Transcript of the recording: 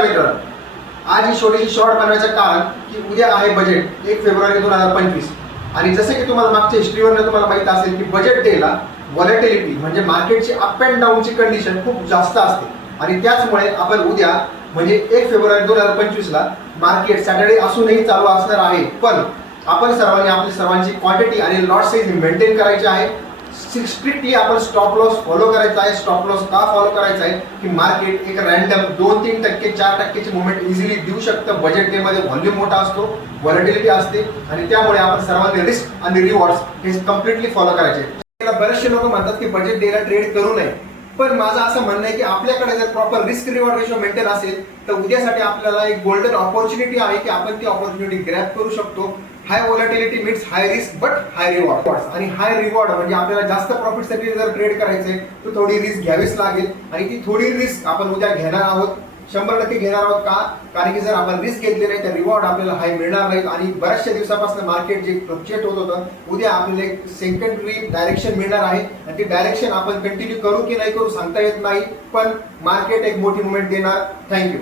नमस्कार मित्रांनो, आज ही छोटीशी शॉर्ट बनवायचं कारण की उद्या आहे बजेट 1 फेब्रुवारी 2025 आणि जसे की तुम्हाला मागच्या हिस्ट्रीवरनं तुम्हाला माहित असेल की बजेट डेला व्हॉलेटिलिटी म्हणजे मार्केटची अप अँड डाऊनची कंडिशन खूप जास्त असते आणि त्याचमुळे आपण उद्या म्हणजे 1 फेब्रुवारी 2025 ला मार्केट सॅटर्डे असूनही चालू असणार आहे, पण आपण सर्वांनी आपली सर्वांची क्वांटिटी आणि लॉट साईज मेंटेन करायची आहे. स्ट्रिक्टली आपण स्टॉप लॉस फॉलो करायचा आहे. स्टॉप लॉस का फॉलो करायचा आहे की मार्केट एक रॅन्डम 2-3%, 4%ची मुवमेंट इझिली देऊ शकतं. बजेट डे मध्ये व्हॉल्यूम मोठा असतो, व्हॉलेटिलिटी असते आणि त्यामुळे आपण सर्वांनी रिस्क आणि रिवॉर्ड्स हे कम्प्लिटली फॉलो करायचे. बरेचसे लोक म्हणतात की बजेट डेला ट्रेड करू नये, पण माझं असं म्हणणं आहे की आपल्याकडे जर proper risk reward ratio maintain असेल तर उद्यासाठी आपल्याला एक गोल्डन ऑपॉर्च्युनिटी आहे की आपण ती ऑपॉर्च्युनिटी ग्रॅब करू शकतो. High volatility means high risk but high reward, आणि हाय रिवॉर्ड म्हणजे आपल्याला जास्त प्रॉफिटसाठी जर ट्रेड करायचंय तर थोडी रिस्क घ्यावीच लागेल आणि ती थोडी रिस्क आपण उद्या घेणार आहोत. 100% घेणार आहोत का? कारण की जर आपण रिस्क घेतली नाही तर रिवॉर्ड आपल्याला हाय मिळणार नाही आणि बऱ्याचशा दिवसापासून मार्केट जे फ्लक्च्युएट होत होतं, उद्या आपल्याला एक सेकंडरी डायरेक्शन मिळणार आहे आणि ती डायरेक्शन आपण कंटिन्यू करू की नाही करू सांगता येत नाही, पण मार्केट एक मोठी मुवमेंट देणार. थँक्यू.